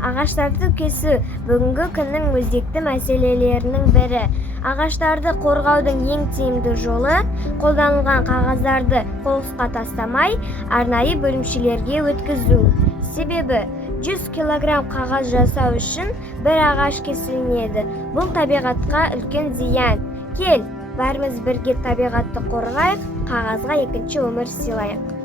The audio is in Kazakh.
Ағаштарды кесу бүгінгі күннің өзекті мәселелерінің бірі. Ағаштарды қорғаудың ең тиімді жолы қолданылған қағаздарды қоқысқа тастамай, арнайы бөлімшелерге өткізу. Себебі 100 килограмм қағаз жасау үшін бір ағаш кесілінеді. Бұл табиғатқа үлкен зиян. Кел, бәріміз бірге табиғатты қорғайық, қағазға екінші өмір сыйлайық.